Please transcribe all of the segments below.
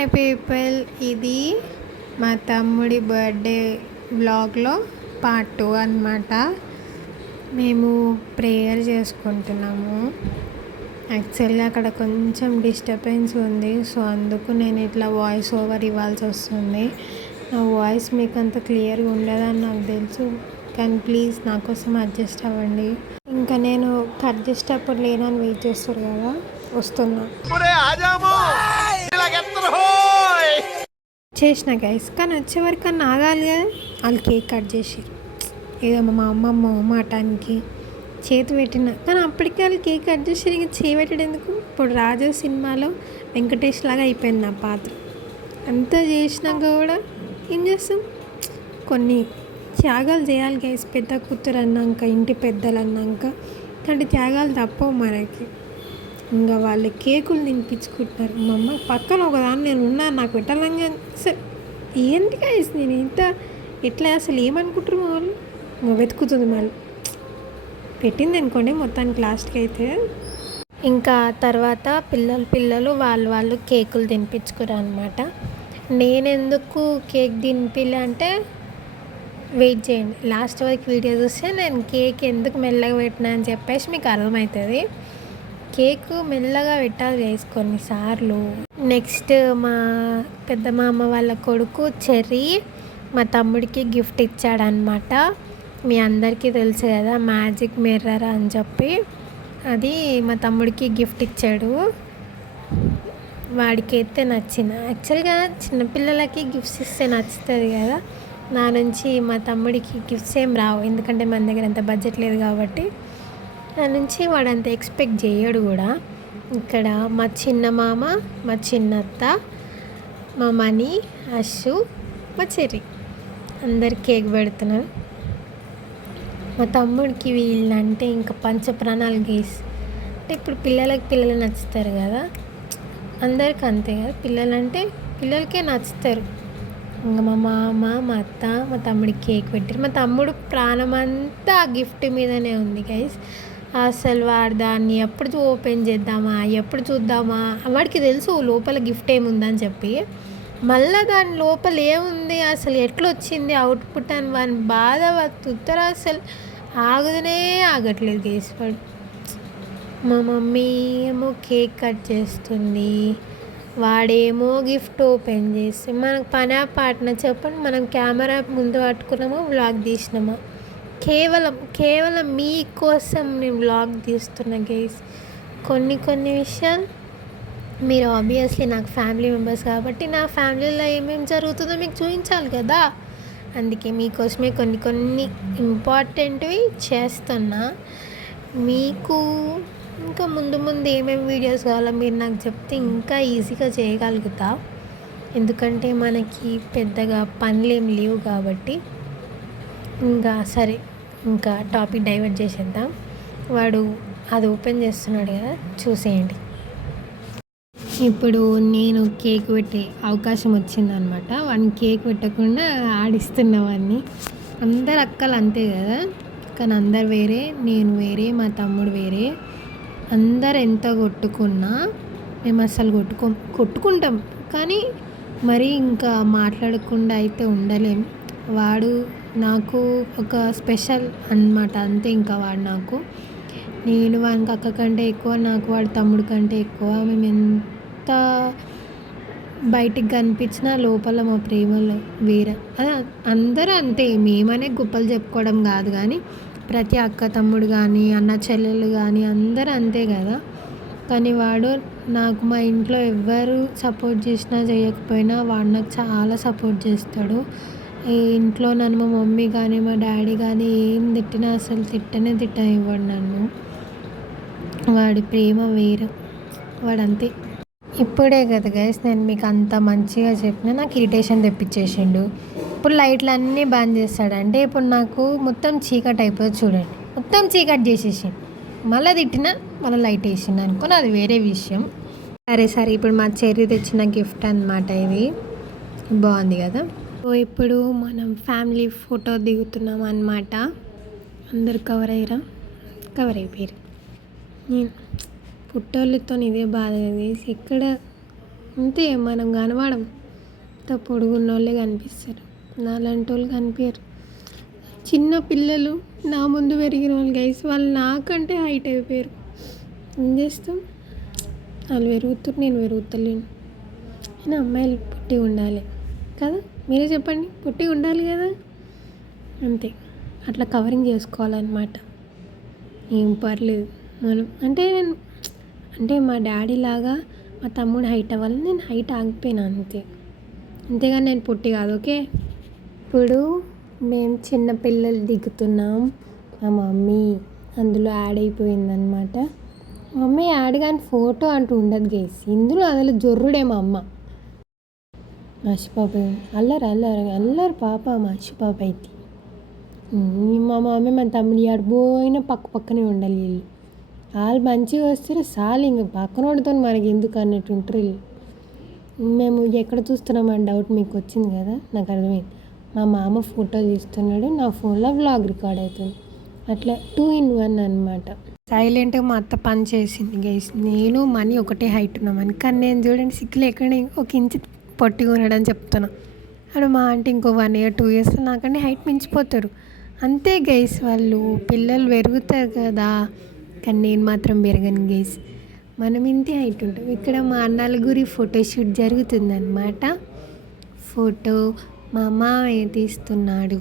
Hi people, ఇది మా తమ్ముడి బర్త్డే వ్లాగ్లో పార్ట్ 2 అన్నమాట. మేము ప్రేయర్ చేసుకుంటున్నాము. యాక్చువల్గా అక్కడ కొంచెం డిస్టర్బెన్స్ ఉంది, సో అందుకు నేను ఇట్లా వాయిస్ ఓవర్ ఇవ్వాల్సి వస్తుంది. నా వాయిస్ మీకు అంత క్లియర్గా ఉండదని నాకు తెలుసు, కానీ ప్లీజ్ నా కోసం అడ్జస్ట్ అవ్వండి. ఇంకా నేను కట్ చేసేటప్పుడు లేనని వెయిట్ చేస్తారు కదా, వస్తున్నా చేసిన గైస్. కానీ వచ్చేవరకన్నా ఆగాలి కదా. వాళ్ళు కేక్ కట్ చేసి ఏదో మా అమ్మమ్మ మాటానికి చేతి పెట్టిన, కానీ అప్పటికే వాళ్ళు కేక్ కట్ చేసి ఇంక చేయి పెట్టడం ఎందుకు. ఇప్పుడు రాజు సినిమాలో వెంకటేష్ లాగా అయిపోయింది నా పాత్ర. అంతా చేసినాక కూడా ఏం చేస్తాం, కొన్ని త్యాగాలు చేయాలి గైస్. పెద్ద కూతురు అన్నాక, ఇంటి పెద్దలు అన్నాక కానీ త్యాగాలు తప్పవు మనకి. ఇంకా వాళ్ళు కేకులు తినిపించుకుంటున్నారు. మా అమ్మ పక్కన ఒకదాన్ని నేను ఉన్నాను, నాకు పెట్టాలంగా సరే ఏంటి గైస్ నేను ఇంత ఎట్లా అసలు ఏమనుకుంటారు మా వాళ్ళు. ఇంకా వెతుకుతుంది మళ్ళీ పెట్టింది అనుకోండి మొత్తానికి లాస్ట్కి అయితే. ఇంకా తర్వాత పిల్లలు వాళ్ళు కేకులు తినిపించుకున్నారు అనమాట. నేనెందుకు కేక్ తినిపిలే అంటే వెయిట్ చేయండి, లాస్ట్ వరకు వీడియో చూస్తే నేను కేక్ ఎందుకు మెల్లగా పెట్టినా అని చెప్పేసి మీకు అర్థమవుతుంది. కేకు మెల్లగా పెట్టాలి గైస్ కొన్నిసార్లు. నెక్స్ట్ మా పెద్ద మామ వాళ్ళ కొడుకు చెర్రీ మా తమ్ముడికి గిఫ్ట్ ఇచ్చాడనమాట. మీ అందరికీ తెలుసు కదా మ్యాజిక్ మిర్రర్ అని చెప్పి, అది మా తమ్ముడికి గిఫ్ట్ ఇచ్చాడు. వాడికి అయితే నచ్చింది. యాక్చువల్గా చిన్నపిల్లలకి గిఫ్ట్స్ ఇస్తే నచ్చుతుంది కదా. నా నుంచి మా తమ్ముడికి గిఫ్ట్స్ ఏం రావు, ఎందుకంటే మన దగ్గర అంత బడ్జెట్ లేదు కాబట్టి. నా నుంచి వాడు అంత ఎక్స్పెక్ట్ చేయడు కూడా. ఇక్కడ మా చిన్న మామ, మా చిన్నత్త, మా మనీ, అశ్షు, మా చెర్రీ అందరు కేక్ పెడుతున్నారు. మా తమ్ముడికి వీళ్ళంటే ఇంకా పంచప్రాణాలు గేస్. అంటే ఇప్పుడు పిల్లలు నచ్చుతారు కదా, అందరికి అంతే కదా. పిల్లలకే నచ్చుతారు. ఇంకా మా మామ, మా అత్త, మా తమ్ముడికి కేక్ పెట్టారు. మా తమ్ముడు ప్రాణం అంతా ఆ గిఫ్ట్ మీదనే ఉంది గైస్. అసలు వాడు దాన్ని ఎప్పుడు ఓపెన్ చేద్దామా, ఎప్పుడు చూద్దామా, వాడికి తెలుసు లోపల గిఫ్ట్ ఏముందని చెప్పి. మళ్ళీ దాని లోపల ఏముంది, అసలు ఎట్లా వచ్చింది అవుట్పుట్ అని వాని బాధ ఉత్తర అసలు ఆగట్లేదు గేస్ వాడు. మా మమ్మీ ఏమో కేక్ కట్ చేస్తుంది, వాడేమో గిఫ్ట్ ఓపెన్ చేస్తే మనకు పని పాటన చెప్పండి. మనం కెమెరా ముందు పట్టుకున్నామా, వ్లాగ్ తీసినామా, కేవలం మీకోసం నేను వ్లాగ్ తీస్తున్నా గైస్. కొన్ని విషయాలు మీరు ఆబ్వియస్లీ నాకు ఫ్యామిలీ మెంబర్స్ కాబట్టి నా ఫ్యామిలీలో ఏమేమి జరుగుతుందో మీకు చూపించాలి కదా. అందుకే మీకోసమే కొన్ని ఇంపార్టెంట్వి చేస్తున్నా. మీకు ఇంకా ముందు ఏమేమి వీడియోస్ కావాలో మీరు నాకు చెప్తే ఇంకా ఈజీగా చేయగలుగుతా. ఎందుకంటే మనకి పెద్దగా పనులు ఏం లేవు కాబట్టి. ఇంకా టాపిక్ డైవర్ట్ చేసేద్దాం. వాడు అది ఓపెన్ చేస్తున్నాడు కదా, చూసేయండి. ఇప్పుడు నేను కేక్ పెట్టే అవకాశం వచ్చిందనమాట. వాడిని కేక్ పెట్టకుండా ఆడిస్తున్నవాడిని. అందరు అక్కలు అంతే కదా, కానీ అందరు వేరే, నేను వేరే, మా తమ్ముడు వేరే. అందరు ఎంత కొట్టుకున్నా మేము అసలు కొట్టుకుంటాం, కానీ మరీ ఇంకా మాట్లాడకుండా అయితే ఉండలేం. వాడు నాకు ఒక స్పెషల్ అన్నమాట, అంతే. ఇంకా వాడు నేను వానికి అక్క కంటే ఎక్కువ, నాకు వాడి తమ్ముడు కంటే ఎక్కువ. మేము ఎంత బయటికి కనిపించినా లోపల మా ప్రేమలో వేరే. అందరూ అంతే, మేమనే గొప్పలు చెప్పుకోవడం కాదు, కానీ ప్రతి అక్క తమ్ముడు కానీ అన్న చెల్లెలు కానీ అందరూ అంతే కదా. కానీ వాడు నాకు మా ఇంట్లో ఎవ్వరు సపోర్ట్ చేసినా చేయకపోయినా వాడు నాకు చాలా సపోర్ట్ చేస్తాడు. ఈ ఇంట్లో నన్ను మా మమ్మీ కానీ మా డాడీ కానీ ఏం తిట్టినా అసలు తిట్టనివ్వడు నన్ను. వాడి ప్రేమ వేరు, వాడంతే. ఇప్పుడే కదా గైస్ నేను మీకు అంత మంచిగా చెప్పినా నాకు ఇరిటేషన్ తెప్పించేసిండు. ఇప్పుడు లైట్లు అన్నీ బంద్ చేస్తాడు, అంటే ఇప్పుడు నాకు మొత్తం చీకటి అయిపోతుంది. చూడండి, మొత్తం చీకటి చేసేసి మళ్ళీ తిట్టినా మళ్ళీ లైట్ వేసిండు అనుకోని అది వేరే విషయం. సరే ఇప్పుడు మా చెర్రీ తెచ్చిన గిఫ్ట్ అన్నమాట. ఇది బాగుంది కదా. సో ఇప్పుడు మనం ఫ్యామిలీ ఫోటో దిగుతున్నాం అన్నమాట. అందరు కవర్ అయిపోయారు. నేను పుట్టోళ్ళతో ఇదే బాధ వేసి ఇక్కడ అంతే, మనం కనబడం. పొడుగున్న వాళ్ళే కనిపిస్తారు, నాలాంటి వాళ్ళు కనిపించరు. చిన్న పిల్లలు నా ముందు పెరిగిన వాళ్ళు గైస్, వాళ్ళు నాకంటే హైట్ అయిపోయారు. ఏం చేస్తాం, వాళ్ళు పెరుగుతారు, నేను పెరుగుతలేను. అయినా అమ్మాయిలు పుట్టి ఉండాలి కదా, మీరే చెప్పండి, పుట్టి ఉండాలి కదా. అంతే, అట్లా కవరింగ్ చేసుకోవాలన్నమాట. ఏం పర్లేదు మనం అంటే మా డాడీ లాగా మా తమ్ముడు హైట్ అవ్వాలని నేను హైట్ ఆగిపోయినా అంతే. అంతేగాని నేను పుట్టి కాదు. ఓకే, ఇప్పుడు మేము చిన్నపిల్లలు దిగుతున్నాం. మా మమ్మీ అందులో యాడ్ అయిపోయిందనమాట. మమ్మీ యాడ్ కానీ ఫోటో అంటూ ఉండదు గేస్ ఇందులో. అందులో జొర్రుడే మా అమ్మ. మర్చిపాప అల్లరి పాప, మర్చిపాప అయితే. మా మమ్మీ మన తమ్ముడు ఆడిపోయినా పక్కనే ఉండాలి. వీళ్ళు వాళ్ళు మంచిగా వస్తారు చాలు, ఇంక పక్కన వాడితో మనకి ఎందుకు అన్నట్టు ఉంటారు వీళ్ళు. మేము ఎక్కడ చూస్తున్నామని డౌట్ మీకు వచ్చింది కదా, నాకు అర్థమైంది. మా మామ ఫోటోలు తీస్తున్నాడు, నా ఫోన్లో వ్లాగ్ రికార్డ్ అవుతుంది. అట్లా 2 in 1 అనమాట. సైలెంట్గా మా అత్త పని చేసింది గైస్. నేను మనీ ఒకటే హైట్ ఉన్నామని, కానీ నేను చూడండి సిగ్గులు ఎక్కడ 1 inch పొట్టిగా ఉన్నాడని చెప్తున్నా. అక్కడ మా అంటే ఇంకో 1 year 2 years నాకంటే హైట్ మించిపోతారు. అంతే గైస్, వాళ్ళు పిల్లలు పెరుగుతారు కదా, కానీ నేను మాత్రం పెరగను గైస్. మనం ఇంతే హైట్ ఉంటాం. ఇక్కడ మా నలుగురి ఫోటోషూట్ జరుగుతుందన్నమాట. ఫోటో మా మామయ్య తీస్తున్నాడు.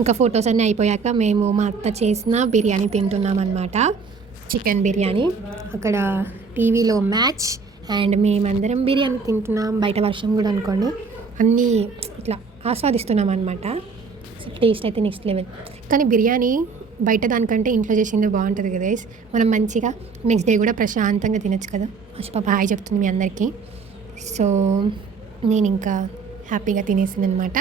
ఇంకా ఫొటోస్ అన్నీ అయిపోయాక మేము మా అత్త చేసిన బిర్యానీ తింటున్నాం అన్నమాట, చికెన్ బిర్యానీ. అక్కడ టీవీలో మ్యాచ్ అండ్ మేమందరం బిర్యానీ తింటున్నాం. బయట వర్షం కూడా అనుకోండి, అన్నీ ఇట్లా ఆస్వాదిస్తున్నాం అనమాట. టేస్ట్ అయితే నెక్స్ట్ లెవెల్. కానీ బిర్యానీ బయట దానికంటే ఇంట్లో చేసిందే బాగుంటుంది కదా గైస్. మనం మంచిగా నెక్స్ట్ డే కూడా ప్రశాంతంగా తినచ్చు కదా. పాప హాయ్ చెప్తుంది మీ అందరికీ. సో నేను ఇంకా హ్యాపీగా తినేసింది అనమాట.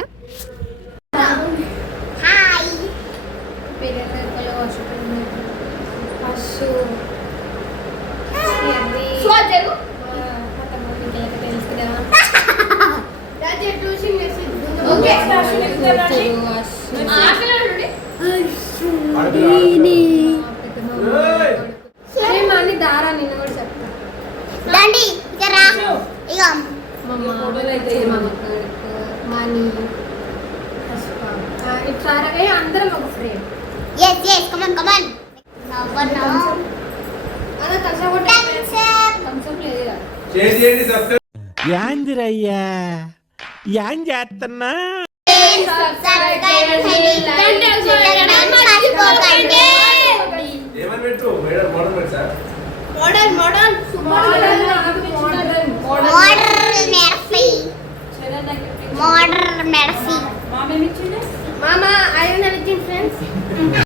దారా నిన్ను కూడా చెప్తా అందరం ఒక ఫ్రేమ్. యాందిరయ్యా యాం చేస్తున్నా. Mama, are you not with friends?